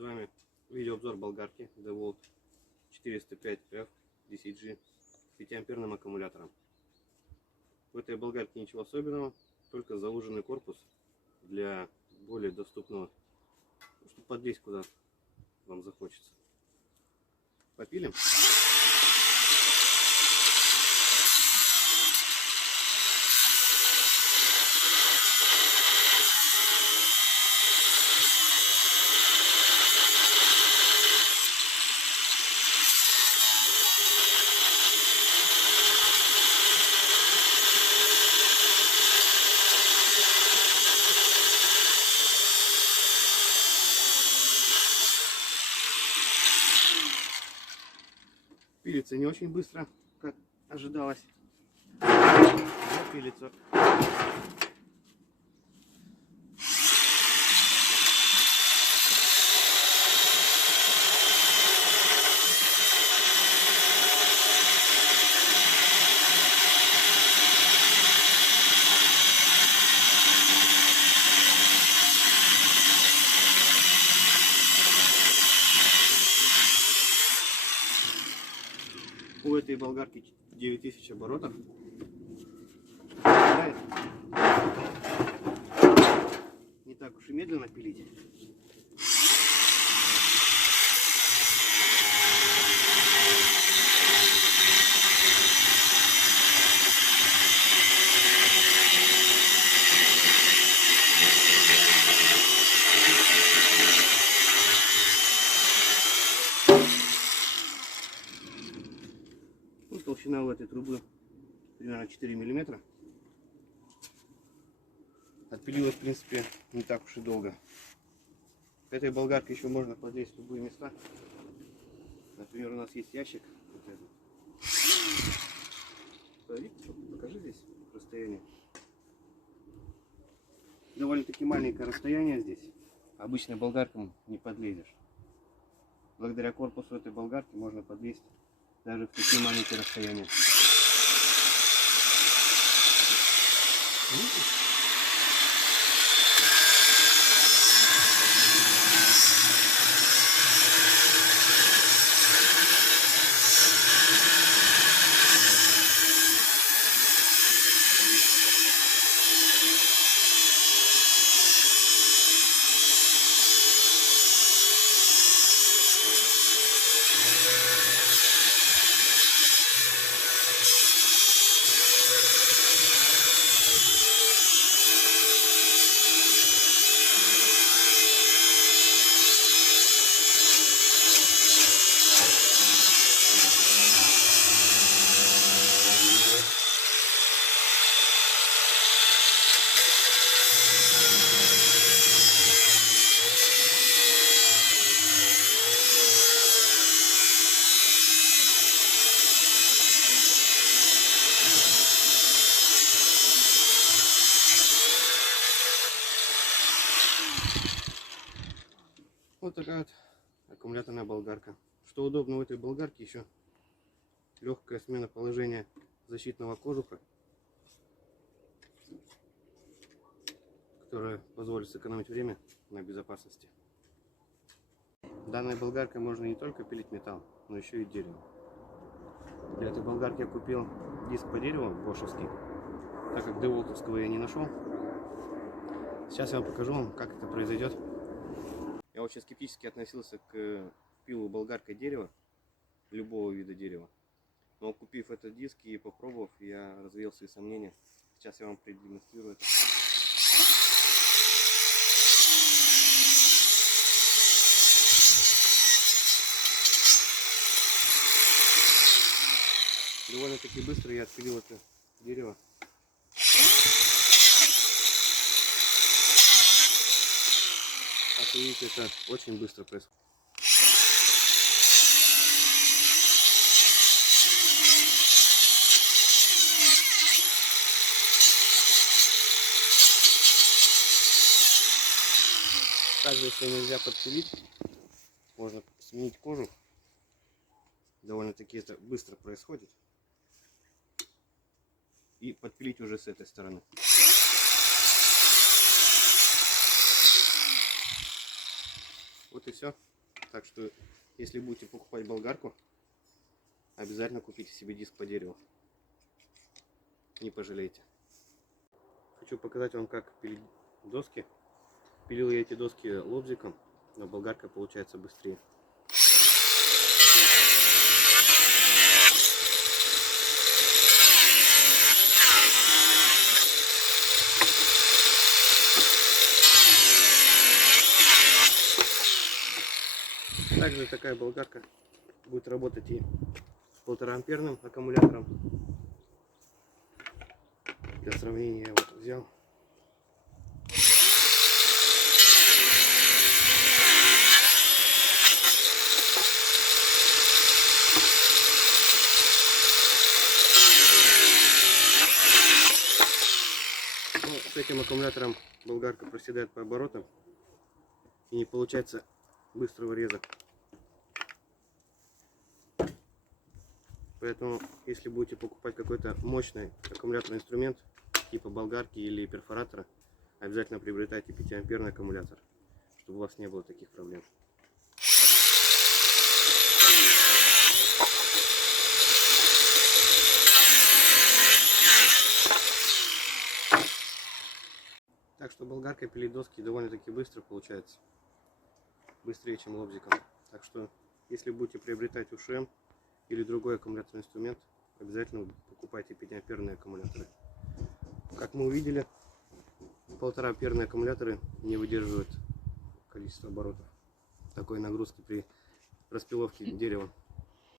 Перед вами видеообзор болгарки DeWalt 405F DCG с 5-амперным аккумулятором. В этой болгарке ничего особенного, только зауженный корпус для более доступного, чтобы подлезть куда вам захочется. Попилим. Пилится не очень быстро, как ожидалось. Но пилится. У этой болгарки 9000 оборотов. Не так уж и медленно пилить. Толщина у этой трубы примерно 4 мм. Отпилилась, в принципе, не так уж и долго. К этой болгарке еще можно подлезть в любые места. Например, у нас есть ящик. Вот этот. Покажи здесь расстояние. Довольно-таки маленькое расстояние здесь. Обычной болгаркам не подлезешь. Благодаря корпусу этой болгарки можно подлезть даже в такие маленькие расстояния. Вот такая вот аккумуляторная болгарка. Что удобно в этой болгарке, еще легкая смена положения защитного кожуха, которая позволит сэкономить время на безопасности. Данной болгаркой можно не только пилить металл, но еще и дерево. Для этой болгарки я купил диск по дереву бошевский, так как DeWalt'овского я не нашел. Сейчас я вам покажу, как это произойдет. Я очень скептически относился к пилу болгаркой дерева, любого вида дерева. Но купив этот диск и попробовав, я развеял свои сомнения. Сейчас я вам продемонстрирую это. Довольно-таки быстро я отпилил это дерево. Как вы видите, это очень быстро происходит. Также, если нельзя подпилить, можно сменить кожу. Довольно-таки это быстро происходит. И подпилить уже с этой стороны. Вот и все. Так что, если будете покупать болгарку, обязательно купите себе диск по дереву. Не пожалеете. Хочу показать вам, как пилить доски. Пилил я эти доски лобзиком, но болгарка получается быстрее. Также такая болгарка будет работать и с 1,5 амперным аккумулятором. Для сравнения я вот взял. Ну, с этим аккумулятором болгарка проседает по оборотам и не получается быстрого реза. Поэтому, если будете покупать какой-то мощный аккумуляторный инструмент, типа болгарки или перфоратора, обязательно приобретайте 5-амперный аккумулятор, чтобы у вас не было таких проблем. Так что болгаркой пилить доски довольно-таки быстро получается. Быстрее, чем лобзиком. Так что, если будете приобретать УШМ или другой аккумуляторный инструмент, обязательно покупайте 5-амперные аккумуляторы. Как мы увидели, 1,5-амперные аккумуляторы не выдерживают количество оборотов такой нагрузки при распиловке дерева.